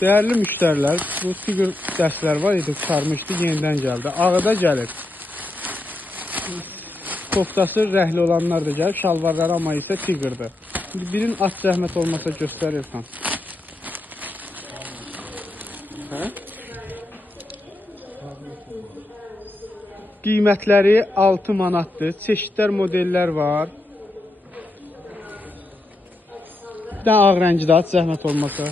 Değerli müşteriler, bu Tiger dəstlər var idi, qurtarmışdı, yenidən gəldi. Ağda gəlib. Koftası rəhli olanlar da gəlib, şalvarları amma isə Tiger'dır. Şimdi birinin aç zəhmət olmasa göstərirsən. Qiymətləri 6 manatdır. Çeşidlər, modellər var. Bir dənə ağ rəngi də aç zəhmət olmasa.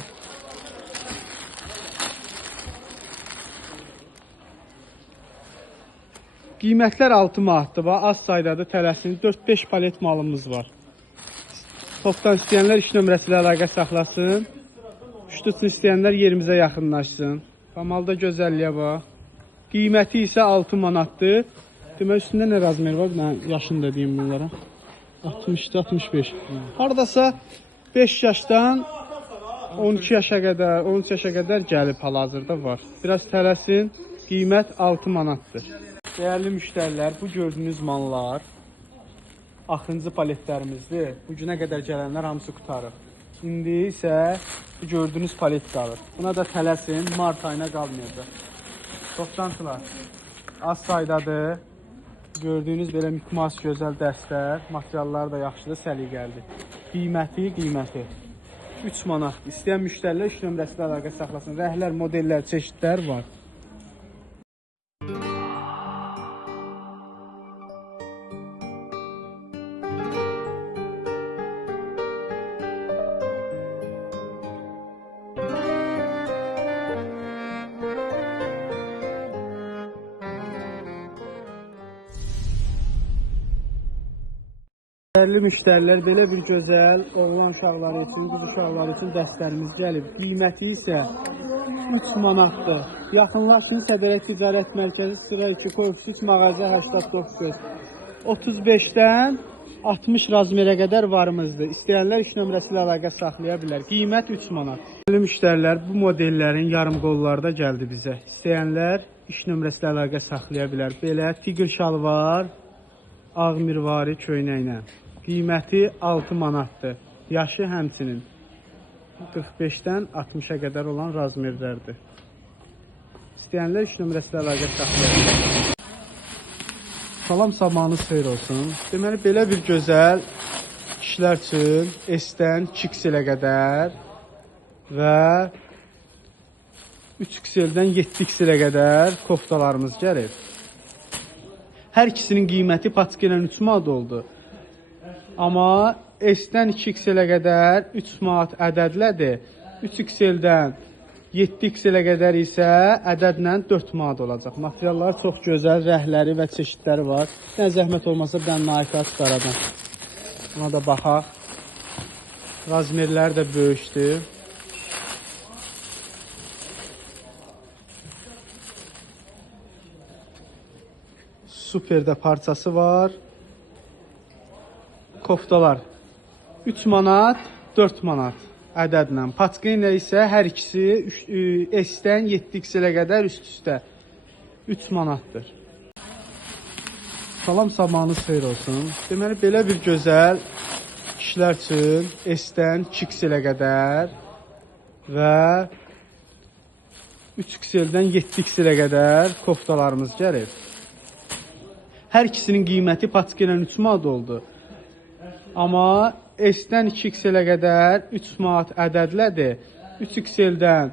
Qiymətlər 6 manatdır. Az saydadır, tələsin. 4-5 palet malımız var. Topdan istəyənlər iş nömrəsi ilə əlaqə saxlasın. Ştuçun istəyənlər yerimizə yaxınlaşsın. Qamalda gözəlliyə bax. Qiyməti isə 6 manatdır. Demək üstündə nə razmer var? Mən yaşını da deyim bunlara. 60-65. Haradasa 5 yaşdan 12 yaşa qədər, 13 yaşa qədər gəlib hal-hazırda var. Biraz tələsin. Qiymət 6 manatdır. Değerli müşterilər, bu gördüğünüz mallar axırıncı paletlərimizdir. Bugünə qədər gələnlər hamısı qutarır. İndi isə bu gördüğünüz palet qalır. Buna da tələsin, mart ayına qalmayacaq. Toplantılar az saydadır. Gördüğünüz belə mükmas gözəl dəstlər, materiallar da yaxşıdır, səliqəlidir. Qiyməti 3 manat. İstəyən müştərilər iş nömrəsi ilə əlaqə saxlasın. Rəhlər, modellər, çeşidlər var. Değerli müşteriler, belə bir gözəl oğlan uşaqları üçün, qız uşaqları üçün dəstlərimiz gəlib. Qiyməti isə 3 manatdır. Yaxınlaşın Sədərək Ticarət Mərkəzi sıra 2 korpus 3 mağaza 89. 35-dən 60 razmerə qədər varımızdır. İstəyənlər iş nömrəsi ilə əlaqə saxlaya bilər. Qiymət 3 manat. Değerli müşterilər, bu modellərin yarım qollarda gəldi bizə. İstəyənlər iş nömrəsi ilə əlaqə saxlaya bilər. Belə Tiger şalvar, ağ mirvari köynəklə. Qiyməti 6 manatdır. Yaşı həmçinin 45-dən 60-a qədər olan razmerlərdir. İstəyənlər iş nömrəsi ilə əlaqə saxlayabilir. Salam, sabahınız xeyir olsun. Deməli, belə bir gözəl kişilər üçün S-dən 2XL-ə qədər və 3XL-dən 7XL-ə qədər koftalarımız gəlir. Hər ikisinin qiyməti paçka ilə 3 manat oldu. Amma S-dən 2XL-ə qədər 3 manat ədədlədir. 3XL-dən 7XL-ə qədər isə ədədlə 4 manat olacaq. Materiallar çox gözəl, rəhləri və çeşidləri var. Nə zəhmət olmasa bir dənə Nike çıxaradan. Ona da baxaq. Razmerlər də böyükdür. Superdə parçası var. Koftalar 3 manat, 4 manat ədədlə. Paçka ilə isə hər ikisi S-dən 7XL-ə qədər üst-üstə 3 manatdır. Salam, sabahınız xeyir olsun. Deməli, belə bir gözəl kişilər üçün S-dən 2XL-ə qədər və 3XL-dən 7XL-ə qədər koftalarımız gəlir. Hər ikisinin qiyməti paçka ilə 3 manat oldu. Amma S-dən 2XL-ə qədər 3 manat ədədlədir. 3XL-dən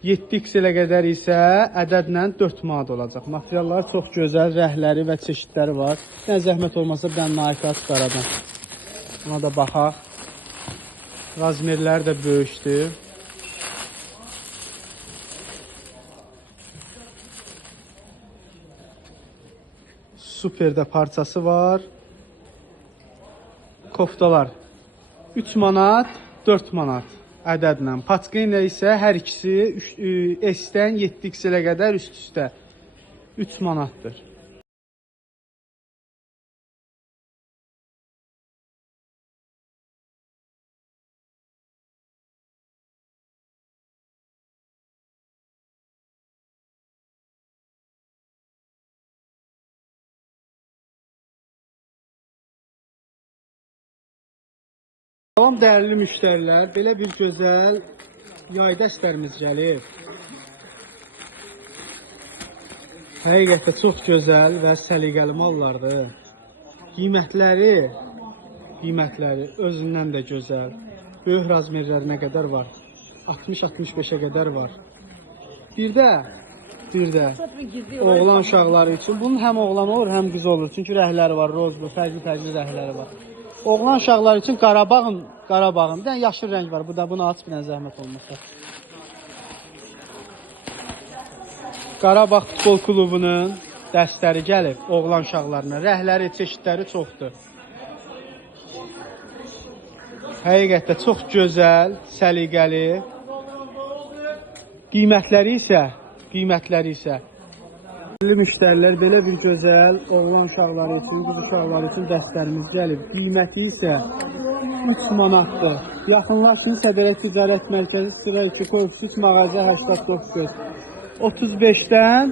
7XL-ə qədər isə ədədlə 4 manat olacaq. Materiallar çox gözəl, rəhləri və çeşidləri var. Nə zəhmət olmasa bir dənə Nike çıxaradan. Ona da baxaq. Razmerlər də böyükdür. Superdə parçası var. Koftalar 3 manat, 4 manat ədədlə. Paçka ilə isə hər ikisi S-dən 7XL-ə qədər üst-üstə 3 manatdır. Salam değerli müşteriler, belə bir gözəl yay dəstlərimiz gəlib. Həqiqətən çox gözəl və səliqəli mallardır. Qiymətləri özündən də gözəl. Böyük razmerlərinə qədər var. 60-65'e qədər var. Bir də oğlan uşaqları üçün. Bunun həm oğlan olur, həm qız olur. Çünki rəhləri var, rozlu, fərqli rəhləri var. Oğlan uşaqları üçün Qarabağın bir dənə yaşıl rəng var. Bu da bunu aç bir dənə zəhmət olmasa. Qarabağ Futbol Klubunun dəstləri gəlib oğlan uşaqlarına. Rəhləri, çeşidləri çoxdur. Həqiqətən çox gözəl, səliqəli. Qiymətləri isə müştərilər belə bir gözəl oğlan uşaqları üçün, qız uşaqları üçün dəstlərimiz gəlib. Qiyməti isə 3 manatdır. Yaxınlar üçün Sədərək Ticarət Mərkəzi sıra 2 korpus 3 mağaza 89. 35'dən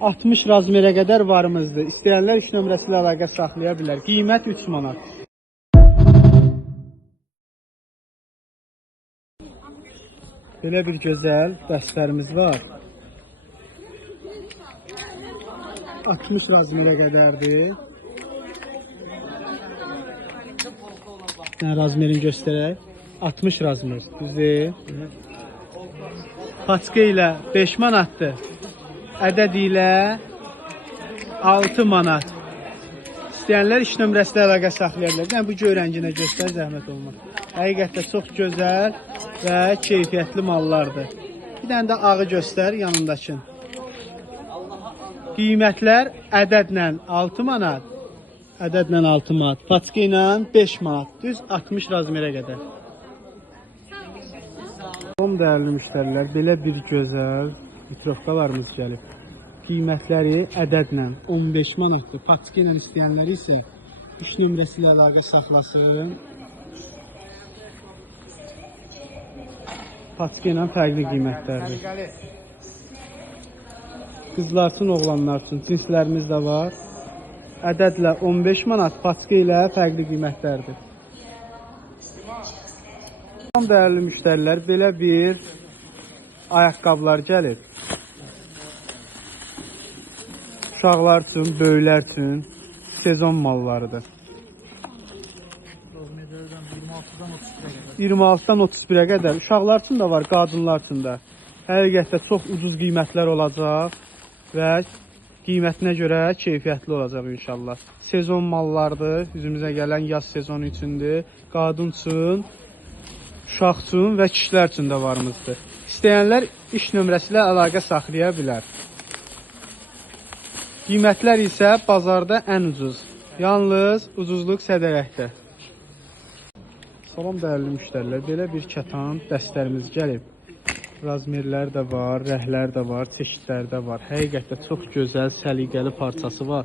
60 razmerə qədər varımızdır. İstəyənlər iş nömrəsi ilə əlaqə saxlaya bilər. Qiymət 3 manat. Belə bir gözəl dəstlərimiz var. 60 razmerə qədərdir. Razmerini göstərək. 60 razmer. Düzdür. Paçka ilə 5 manatdır. Ədəd ilə 6 manat. İstəyənlər iş nömrəsi ilə əlaqə saxlaya bilər. Yəni bu göy rənginə göstər, zəhmət olmaz. Həqiqətən çox gözəl və keyfiyyətli mallardır. Bir dənə də ağı göstər yanındakı. Qiymətlər ədədlə 6 manat. Paçka ilə 5 manat. Düz 60 razmerə qədər. Son dəyərli müştərilər, belə bir gözəl vitrovkalarımız gəlib. Qiymətləri ədədlə 15 manatdır. Paçka ilə istəyənləri isə iş nömrəsi ilə əlaqə saxlasın. Paçka ilə fərqli qiymətlərdir. Qızlar üçün, oğlanlar üçün cinslərimiz də var. Ədədlə 15 manat, paçka ilə fərqli qiymətlərdir. Son dəyərli müştərilər, belə bir ayaqqabılar gəlib. Uşaqlar üçün, böyüklər üçün sezon mallarıdır. 26'dan 31'e qədər. Uşaqlar üçün də var, qadınlar üçün də. Həqiqətən çox ucuz qiymətlər olacaq və qiymətinə görə keyfiyyətli olacaq inşallah. Sezon mallardır, üzümüzə gələn yaz sezonu üçündür. Qadın üçün, uşaq üçün və kişilər üçün də varımızdır. İstəyənlər iş nömrəsi ilə əlaqə saxlaya bilər. Qiymətlər isə bazarda ən ucuz. Yalnız ucuzluq Sədərəkdə. Salam dəyərli müştərilər, belə bir kətan dəstlərimiz gəlib. Razmerlər də var, rəhlər də var, çeşidlər də var. Həqiqətən çox gözəl, səliqəli parçası var.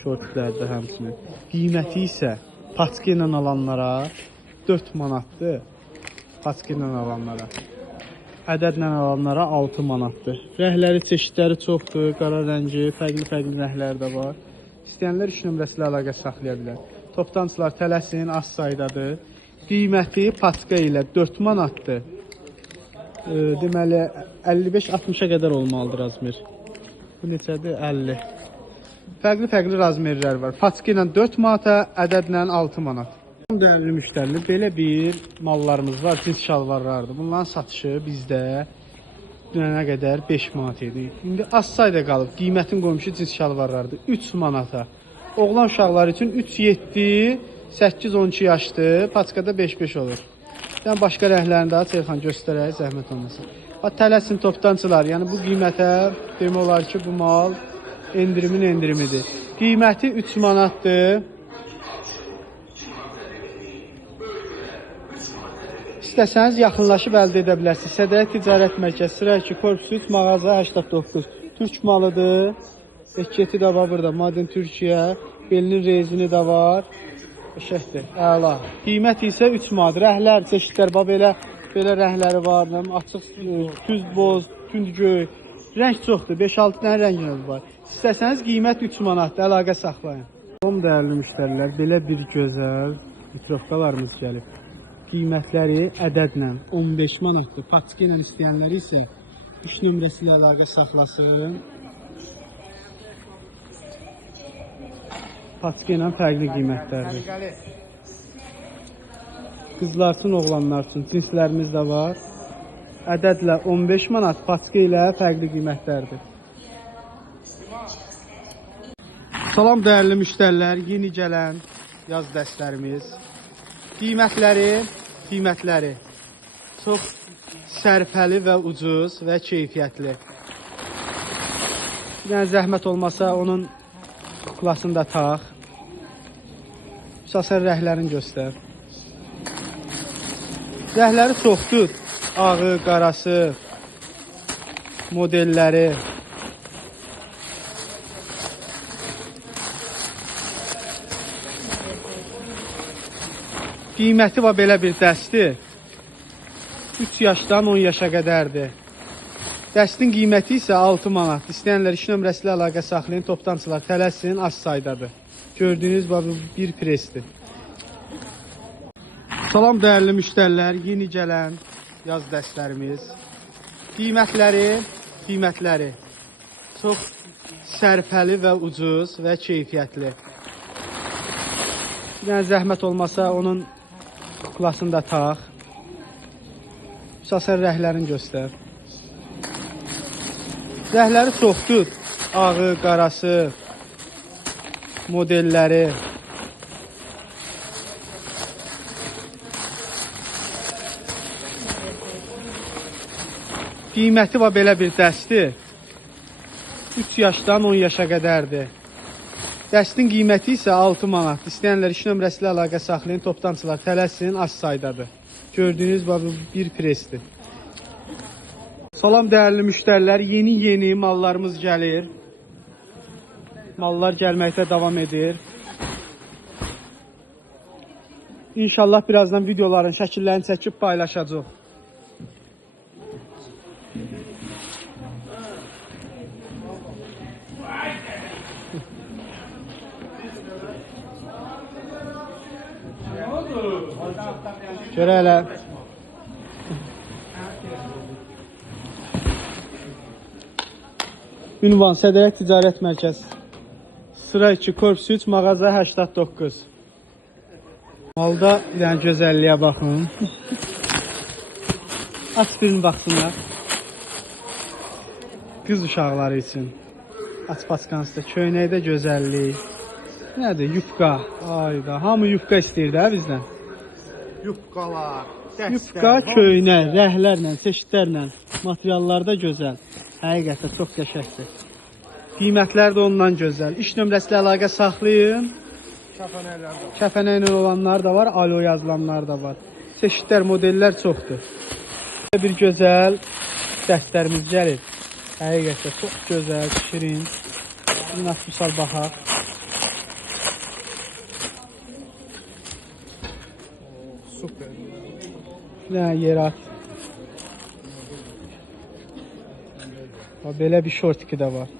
Şortlərdə həmçinin. Qiyməti isə paçka ilə alanlara 4 manatdır. Paçka ilə alanlara. Ədədlə alanlara 6 manatdır. Rəhləri, çeşidləri çoxdur. Qara rəngi, fərqli rəhlər də var. İstəyənlər iş nömrəsi ilə əlaqə saxlaya bilər. Toptancılar tələsin, az saydadır. Qiyməti paçka ilə 4 manatdır. Deməli 55-60'a qədər olmalıdır razmer. Bu neçədir? 50. Fərqli razmerlər var. Paçka ilə 4 manata, ədədlə 6 manat. Dəyərli müştərili, belə bir mallarımız var, cins şalvarlardır. Bunların satışı bizdə dünənə qədər 5 manat idi. İndi az sayda qalıb. Qiymətin qoymuş cins şalvarlardır 3 manata. Oğlan uşaqları üçün 3-7, 8-12 yaşdır. Paçkada 5-5 olur. Yəni başqa rəhlərini daha Çeyxan göstərək, zəhmət olmasın. Tələsin toptancılar, yəni bu qiymətə demək olar ki, bu mal endirimidir. Qiyməti 3 manatdır. İstəsəniz yaxınlaşıb əldə edə bilərsiniz. Sədərək Ticarət Mərkəzi sıra 2 korpus 3 mağaza 89. Türk malıdır. Etiketi də var burada. Madin Türkiyə. Belinin rezini də var. Şəhdir. Əla. Qiymət isə 3 manat. Rəhlər, çeşidlər, belə rəhləri var. Açıq, düz boz, tünd göy. Rəng çoxdur. 5-6 dənə rənginiz var. İstəsəniz qiymət 3 manatdır. Əlaqə saxlayın. Son dəyərli müştərilər, belə bir gözəl vitrovkalarımız gəlib. Qiymətləri ədədlə 15 manatdır. Patika ilə istəyənlər isə 3 nömrəsi ilə əlaqə saxlasın. Patika ilə fərqli qiymətlərdir. Qızlar üçün, oğlanlar üçün cinslərimiz də var. Ədədlə 15 manat, patika ilə fərqli qiymətlərdir. Salam dəyərli müştərilər, yeni gələn yaz dəstlərimiz. Qiymətləri çox sərfəli və ucuz və keyfiyyətli. Yəni zəhmət olmasa onun kuklasını da tax. Müsəsən rəhlərini göstər. Rəhləri çoxdur. Ağı, qarası, modelləri. Qiyməti var belə bir dəsti. 3 yaşdan 10 yaşa qədərdir. Dəstin qiyməti isə 6 manat. İstəyənlər 2 nömrəsi ilə əlaqə saxlayın. Toplantılar tələsin, az saydadır. Gördüyünüz bu bir presdir. Salam dəyərli müştərilər, yeni gələn yaz dəstlərimiz. Qiymətləri çox sərfəli və ucuz və keyfiyyətli. Yəni zəhmət olmasa onun kuklasını da tax. Müsəsən rəhlərini göstər. Rəhləri çoxdur. Ağı, qarası, modelləri. Qiyməti var belə bir dəsti. 3 yaşdan 10 yaşa qədərdir. Dəstin qiyməti isə 6 manat. İstəyənlər 2 nömrəsi ilə əlaqə saxlayın. Toplantılar tələsin, az saydadır. Gördüyünüz bu bir presdir. Salam dəyərli müştərilər, yeni mallarımız gəlir. Mallar gəlməkdə davam edir. İnşallah birazdan videoların şəkillərini çəkib paylaşacaq. Görə hələ. Ünvan Sədərək Ticarət Mərkəzi. Sıra 2, korpus 3, mağaza 89. Malda yəni gözəlliyə baxın. Aspirin baxsınlar. Qız uşaqları üçün. Açpaçkansda, köynəkdə gözəllik. Nədir? Yufqa. Ayda, hamı yufqa istəyir də bizdən. Yufqalar, Yufqa, köynək, rəhlərlə, çeşidlərlə, materiallar da gözəl. Həqiqətən çox qəşəngdir. Qiymətlər də ondan gözəl. 3 nömrəsi ilə əlaqə saxlayın. Kəfənəklə olanlar da var, alo yazılanlar da var. Çeşidlər, modellər çoxdur. Bir gözəl dəstlərimiz gəlir. Həqiqətən çox gözəl, şirin. Misal baxaq. Super. Nə yer at. Belə bir şortiki də var.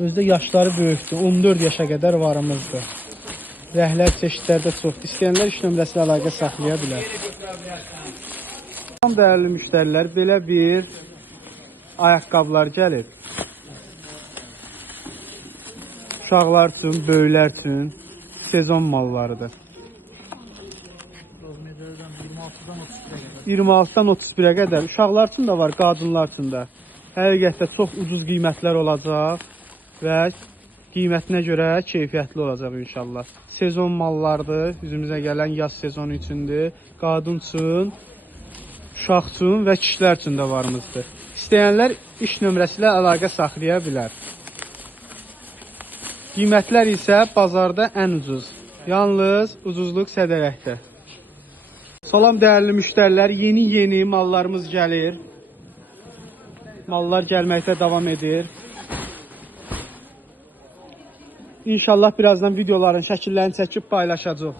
Özdə yaşları böyükdür. 14 yaşa qədər varımızdır. Rəhlər çeşidlərdə çoxdur. İstəyənlər 3 nömrəsi ilə əlaqə saxlaya bilər. Tam dəyərli müştərilər, belə bir ayaqqabılar gəlir. Uşaqlar üçün, böyüklər üçün sezon mallarıdır. 26-dan 31-ə qədər. Uşaqlar üçün də var, qadınlar üçün də. Həqiqətən çox ucuz qiymətlər olacaq və qiymətinə görə keyfiyyətli olacaq inşallah. Sezon mallardır, üzümüzə gələn yaz sezonu üçündür. Qadın üçün, uşaq üçün və kişilər üçün də varımızdır. İstəyənlər iş nömrəsi ilə əlaqə saxlaya bilər. Qiymətlər isə bazarda ən ucuz. Yalnız ucuzluq Sədərəkdə. Salam dəyərli müştərilər, yeni mallarımız gəlir. Mallar gəlməkdə davam edir. İnşallah birazdan videoların şəkillərini çəkib paylaşacaq.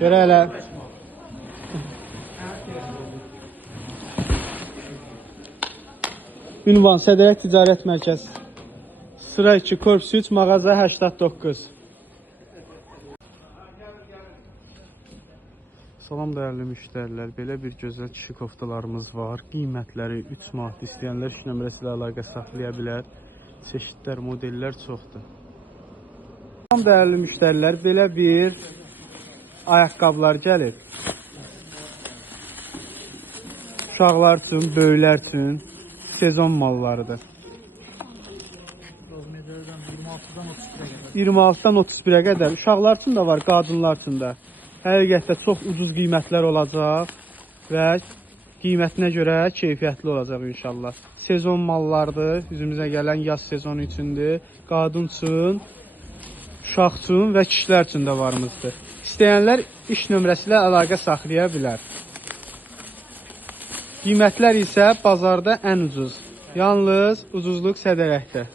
Görə hələ. Ünvan Sədərək Ticarət Mərkəzi. Sıra 2, korpus 3, mağaza 89. Salam dəyərli müştərilər, belə bir gözəl kişi koftalarımız var. Qiymətləri 3 manat, istəyənlər iş nömrəsi ilə əlaqə saxlaya bilər. Çeşidlər, modellər çoxdur. Salam dəyərli müştərilər, belə bir ayaqqabılar gəlir. Uşaqlar üçün, böyüklər üçün sezon mallarıdır. 26-dan 31-ə qədər. Uşaqlar üçün də var, qadınlar üçün də. Həqiqətdə çox ucuz qiymətlər olacaq və qiymətinə görə keyfiyyətli olacaq inşallah. Sezon mallardır, üzümüzə gələn yaz sezonu üçündür. Qadın üçün, uşaq üçün və kişilər üçün də varımızdır. İstəyənlər iş nömrəsi ilə əlaqə saxlaya bilər. Qiymətlər isə bazarda ən ucuz. Yalnız ucuzluq Sədərəkdə.